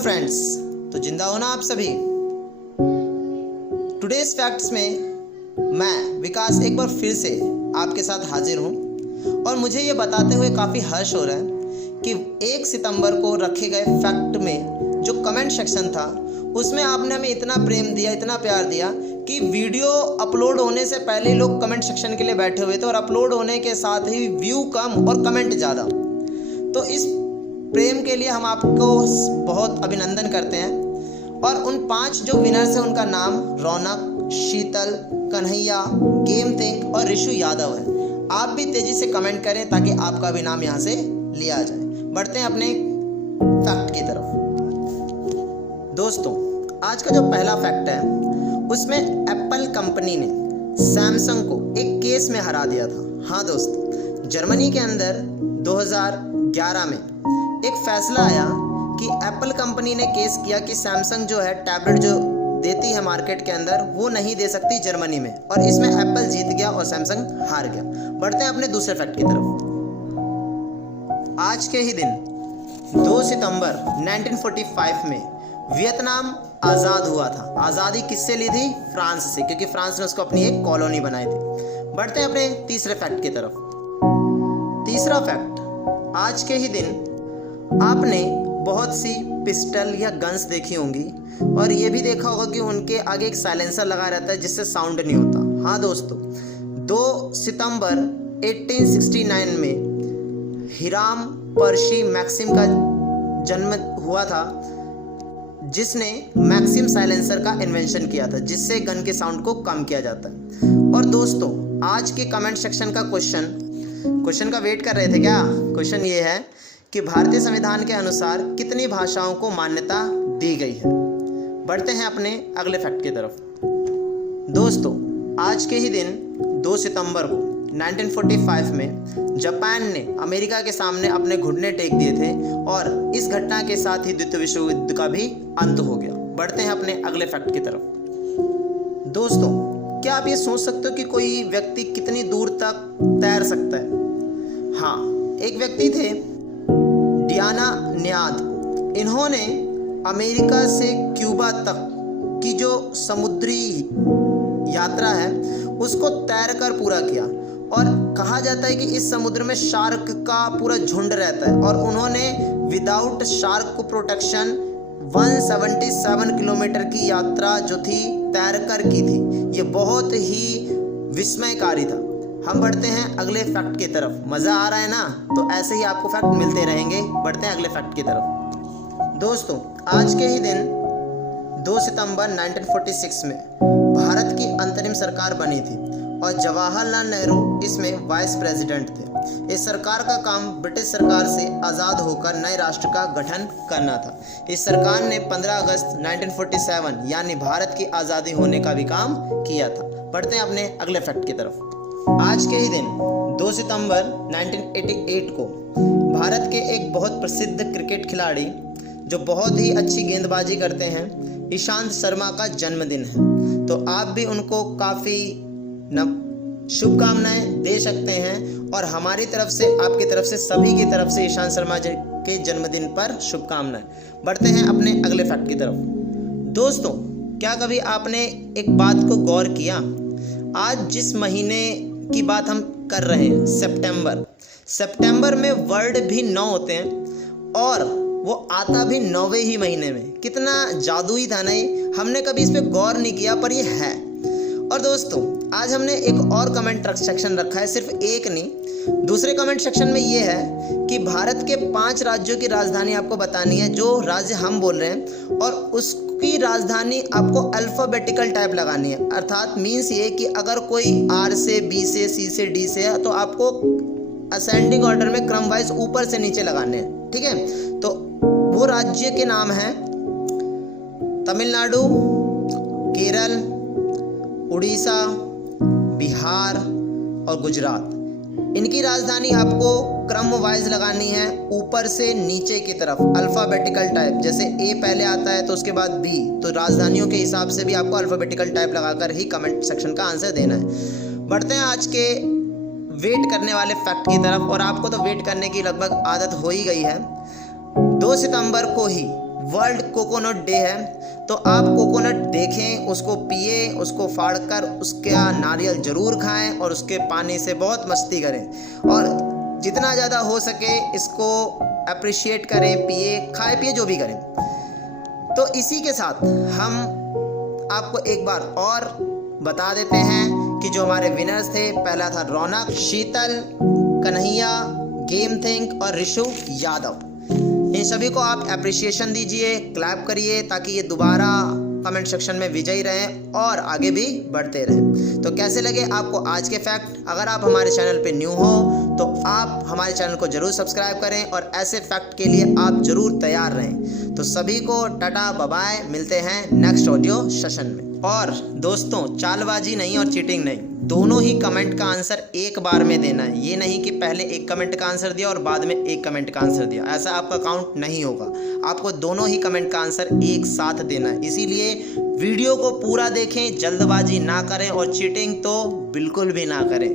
Friends, तो जिंदा हो ना आप सभी। टुडेज फैक्ट्स में मैं विकास एक बार फिर से आपके साथ हाजिर हूँ और मुझे ये बताते हुए काफ़ी हर्ष हो रहा है कि 1 सितंबर को रखे गए फैक्ट में जो कमेंट सेक्शन था उसमें आपने हमें इतना प्रेम दिया, इतना प्यार दिया कि वीडियो अपलोड होने से पहले ही लोग कमेंट सेक्शन के लिए बैठे हुए थे और अपलोड होने के साथ ही व्यू कम और कमेंट ज़्यादा। तो इस प्रेम के लिए हम आपको बहुत अभिनंदन करते हैं। और उन 5 जो विनर्स हैं उनका नाम रौनक, शीतल, कन्हैया, गेम थिंक और ऋषु यादव है। आप भी तेज़ी से कमेंट करें ताकि आपका भी नाम यहाँ से लिया जाए। बढ़ते हैं अपने फैक्ट की तरफ। दोस्तों, आज का जो पहला फैक्ट है उसमें एप्पल कंपनी ने सैमसंग को एक केस में हरा दिया था। हाँ दोस्तों, जर्मनी के अंदर 2011 में एक फैसला आया कि एप्पल कंपनी ने केस किया कि सैमसंग जो है टैबलेट जो देती है मार्केट के अंदर वो नहीं दे सकती जर्मनी में, और इसमें एप्पल जीत गया और सैमसंग हार गया। बढ़ते हैं अपने दूसरे फैक्ट की तरफ। आज के ही दिन 2 सितंबर 1945 में वियतनाम आज़ाद हुआ था। आज़ादी किससे ली थी? फ्रांस से, क्योंकि फ्रांस ने उसको अपनी एक कॉलोनी बनाई थी। बढ़ते हैं अपने तीसरे फैक्ट की तरफ। तीसरा फैक्ट, आज के ही दिन आपने बहुत सी पिस्टल या गन्स देखी होंगी और ये भी देखा होगा कि उनके आगे एक साइलेंसर लगा रहता है जिससे साउंड नहीं होता। हाँ दोस्तों, 2 सितंबर 1869 में हिराम पर्शी मैक्सिम का जन्म हुआ था, जिसने मैक्सिम साइलेंसर का इन्वेंशन किया था जिससे गन के साउंड को कम किया जाता है। और दोस्तों, आज के कमेंट सेक्शन का क्वेश्चन का वेट कर रहे थे क्या? क्वेश्चन ये है कि भारतीय संविधान के अनुसार कितनी भाषाओं को मान्यता दी गई है। बढ़ते हैं अपने अगले फैक्ट की तरफ। दोस्तों, आज के ही दिन 2 सितंबर को 1945 में जापान ने अमेरिका के सामने अपने घुटने टेक दिए थे और इस घटना के साथ ही द्वितीय विश्व युद्ध का भी अंत हो गया। बढ़ते हैं अपने अगले फैक्ट की तरफ। दोस्तों, क्या आप ये सोच सकते हो कि कोई व्यक्ति कितनी दूर तक तैर सकता है? हाँ, एक व्यक्ति थे डियाना न्याद। इन्होंने अमेरिका से क्यूबा तक की जो समुद्री यात्रा है उसको तैर कर पूरा किया, और कहा जाता है कि इस समुद्र में शार्क का पूरा झुंड रहता है और उन्होंने विदाउट शार्क को प्रोटेक्शन 177 किलोमीटर की यात्रा जो थी तैर कर की थी। ये बहुत ही विस्मयकारी था। हम बढ़ते हैं अगले फैक्ट की तरफ। मज़ा आ रहा है ना? तो ऐसे ही आपको फैक्ट मिलते रहेंगे। बढ़ते हैं अगले फैक्ट की तरफ। दोस्तों, आज के ही दिन 2 सितंबर 1946 में भारत की अंतरिम सरकार बनी थी और जवाहरलाल नेहरू इसमें वाइस प्रेसिडेंट थे। इस सरकार का काम ब्रिटिश सरकार से आज़ाद होकर नए राष्ट्र का गठन करना था। इस सरकार ने 15 अगस्त 1947 यानी भारत की आज़ादी होने का भी काम किया था। बढ़ते हैं अपने अगले फैक्ट की तरफ। आज के ही दिन 2 सितंबर 1988 को भारत के एक बहुत प्रसिद्ध क्रिकेट खिलाड़ी जो बहुत ही अच्छी गेंदबाजी करते हैं, ईशांत शर्मा का जन्मदिन है। तो आप भी उनको काफ़ी शुभकामनाएं दे सकते हैं और हमारी तरफ से, आपकी तरफ से, सभी की तरफ से ईशांत शर्मा जी के जन्मदिन पर शुभकामनाएं। बढ़ते हैं अपने अगले फैक्ट की तरफ। दोस्तों, क्या कभी आपने एक बात को गौर किया? आज जिस महीने की बात हम कर रहे हैं, सितंबर में वर्ड भी 9 होते हैं और वो आता भी 9वें ही महीने में। कितना जादुई था नहीं? हमने कभी इस पे गौर नहीं किया, पर ये है। और दोस्तों, आज हमने एक और कमेंट सेक्शन रखा है, सिर्फ एक नहीं। दूसरे कमेंट सेक्शन में ये है कि भारत के 5 राज्यों की राजधानी आपको बतानी है, जो राज्य हम बोल रहे हैं, और उसकी राजधानी आपको अल्फ़ाबेटिकल टाइप लगानी है। अर्थात मीन्स ये कि अगर कोई R से, B से, C से, D से है तो आपको असेंडिंग ऑर्डर में क्रम वाइज ऊपर से नीचे लगाने हैं। ठीक है? तो वो राज्य के नाम हैं तमिलनाडु, केरल, उड़ीसा, बिहार और गुजरात। इनकी राजधानी आपको क्रम वाइज लगानी है, ऊपर से नीचे की तरफ, अल्फ़ाबेटिकल टाइप। जैसे A पहले आता है तो उसके बाद B, तो राजधानियों के हिसाब से भी आपको अल्फ़ाबेटिकल टाइप लगाकर ही कमेंट सेक्शन का आंसर देना है। बढ़ते हैं आज के वेट करने वाले फैक्ट की तरफ, और आपको तो वेट करने की लगभग आदत हो ही गई है। 2 सितंबर को ही वर्ल्ड कोकोनट डे है, तो आप कोकोनट देखें, उसको पिए, उसको फाड़ कर उसका नारियल ज़रूर खाएं और उसके पानी से बहुत मस्ती करें और जितना ज़्यादा हो सके इसको अप्रिशिएट करें, पिए, खाए पिए जो भी करें। तो इसी के साथ हम आपको एक बार और बता देते हैं कि जो हमारे विनर्स थे, पहला था रौनक, शीतल, कन्हैया, गेम थिंक और ऋषु यादव। इन सभी को आप अप्रिसिएशन दीजिए, क्लैप करिए ताकि ये दोबारा कमेंट सेक्शन में विजयी रहें और आगे भी बढ़ते रहें। तो कैसे लगे आपको आज के फैक्ट? अगर आप हमारे चैनल पे न्यू हो तो आप हमारे चैनल को ज़रूर सब्सक्राइब करें और ऐसे फैक्ट के लिए आप ज़रूर तैयार रहें। तो सभी को टाटा बाय बाय, मिलते हैं नेक्स्ट ऑडियो सेशन में। और दोस्तों, चालबाजी नहीं और चीटिंग नहीं, दोनों ही कमेंट का आंसर एक बार में देना है। ये नहीं कि पहले एक कमेंट का आंसर दिया और बाद में एक कमेंट का आंसर दिया, ऐसा आपका काउंट नहीं होगा। आपको दोनों ही कमेंट का आंसर एक साथ देना है। इसीलिए वीडियो को पूरा देखें, जल्दबाजी ना करें और चीटिंग तो बिल्कुल भी ना करें।